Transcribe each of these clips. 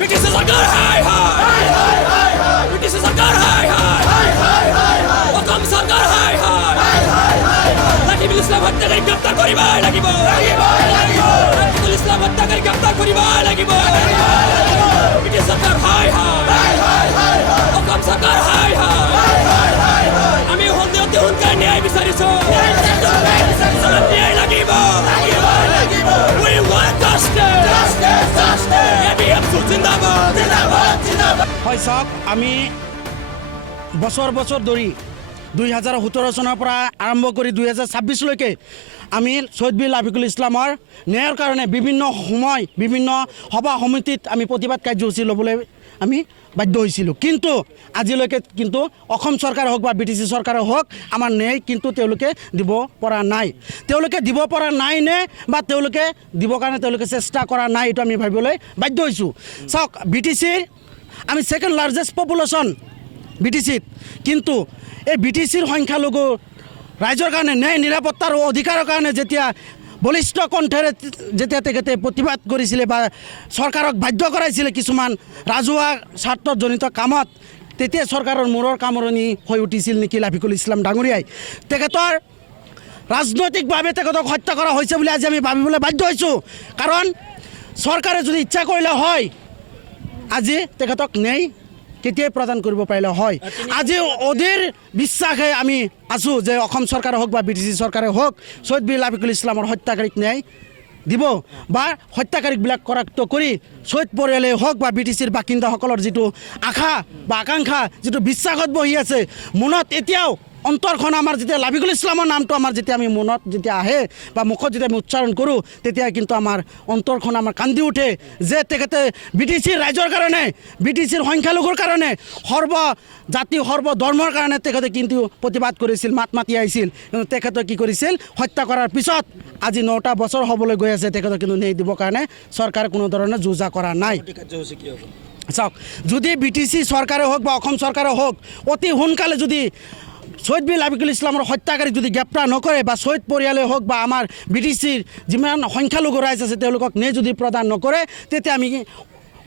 British সরকার হাই হাই British সরকার হাই হাই অসম সরকার হাই হাই রাকিবুল ইসলাম হত্যাকারী গ্রেপ্তার করিবাই লাগিব রাকিবুল ইসলাম হত্যাকারী গ্রেপ্তার করিবাই লাগিব ব্রিটিশ সরকার হাই হাই অসম সরকার হাই হাই আমি হলদিয়তে হুনকাৰ ন্যায় বিচাৰিছো ন্যায় লাগিব we want justice Abmsu জিন্দাবাদ হয় চাওক আমি বছৰ ধৰি 2017 চনৰ পৰা আৰম্ভ কৰি 2026লৈকে আমি শ্বহীদ বীৰ লাফিকুল ইছলামৰ ন্যায়ৰ কাৰণে বিভিন্ন সময় বিভিন্ন সভা সমিতিত আমি প্ৰতিবাদ কাৰ্যসূচী ল'বলৈ আমি বাধ্য হৈছিলোঁ কিন্তু আজিলৈকে কিন্তু অসম চৰকাৰ হওক বা BTC চৰকাৰে হওক আমাৰ ন্যায় কিন্তু তেওঁলোকে দিব পৰা নাই তেওঁলোকে দিব পৰা নাই নে বা তেওঁলোকে দিবৰ কাৰণে তেওঁলোকে চেষ্টা কৰা নাই এইটো আমি ভাবিবলৈ বাধ্য হৈছোঁ চাওক BTCৰ আমি সেকেন্ড লাৰ্জেষ্ট পপুলেশ্যন BTCত কিন্তু এই BTCৰ সংখ্যালঘু ৰাইজৰ কাৰণে ন্যায় নিৰাপত্তাৰ অধিকাৰৰ কাৰণে যেতিয়া বলিষ্ঠ কণ্ঠেৰে যেতিয়া তেখেতে প্ৰতিবাদ কৰিছিলে বা চৰকাৰক বাধ্য কৰাইছিলে কিছুমান ৰাজহুৱা স্বাৰ্থজনিত কামত তেতিয়া চৰকাৰৰ মূৰৰ কামৰণি হৈ উঠিছিল নেকি লাফিকুল ইছলাম ডাঙৰীয়াই তেখেতৰ ৰাজনৈতিকভাৱে তেখেতক হত্যা কৰা হৈছে বুলি আজি আমি ভাবিবলৈ বাধ্য হৈছোঁ কাৰণ চৰকাৰে যদি ইচ্ছা কৰিলে হয় আজি তেখেতক ন্যায় কেতিয়াই প্ৰদান কৰিব পাৰিলে হয় আজি অধীৰ বিশ্বাসে আমি আছোঁ যে অসম চৰকাৰে হওক বা BTC চৰকাৰে হওক শ্বহীদ বীৰ লাফিকুল ইছলামৰ হত্যাকাৰীক ন্যায় দিব বা হত্যাকাৰীবিলাক কৰাক্ত কৰি শ্বহীদ পৰিয়ালে হওক বা BTCৰ বাসিন্দাসকলৰ যিটো আশা বা আকাংক্ষা যিটো বিশ্বাসত বহি আছে মনত এতিয়াও অন্তৰখন আমাৰ যেতিয়া লাফিকুল ইছলামৰ নামটো আমাৰ যেতিয়া আমি মনত যেতিয়া আহে বা মুখত যেতিয়া আমি উচ্চাৰণ কৰোঁ তেতিয়া কিন্তু আমাৰ অন্তৰখন আমাৰ কান্দি উঠে যে তেখেতে BTCৰ ৰাইজৰ কাৰণে BTCৰ সংখ্যালঘুৰ কাৰণে সৰ্বজাতি সৰ্বধৰ্মৰ কাৰণে তেখেতে কিন্তু প্ৰতিবাদ কৰিছিল মাত মাতি আহিছিল কিন্তু তেখেতে কি কৰিছিল হত্যা কৰাৰ পিছত আজি 9টা বছৰ হ'বলৈ গৈ আছে তেখেতে কিন্তু ন্যায় দিবৰ কাৰণে চৰকাৰে কোনো ধৰণে যোজা কৰা নাই চাওক যদি BTC চৰকাৰে হওক বা অসম চৰকাৰে হওক অতি সোনকালে যদি শ্বহীদ বীৰ লাফিকুল ইছলামৰ হত্যাকাৰীক যদি গ্ৰেপ্তাৰ নকৰে বা শ্বহীদ পৰিয়ালে হওক বা আমাৰ BTCৰ যিমান সংখ্যালঘু ৰাইজ আছে তেওঁলোকক ন্যায় যদি প্ৰদান নকৰে তেতিয়া আমি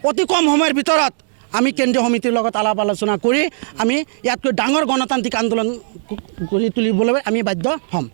অতি কম সময়ৰ ভিতৰত আমি কেন্দ্ৰীয় সমিতিৰ লগত আলাপ আলোচনা কৰি আমি ইয়াতকৈ ডাঙৰ গণতান্ত্ৰিক আন্দোলন কৰি তুলিবলৈ আমি বাধ্য হ'ম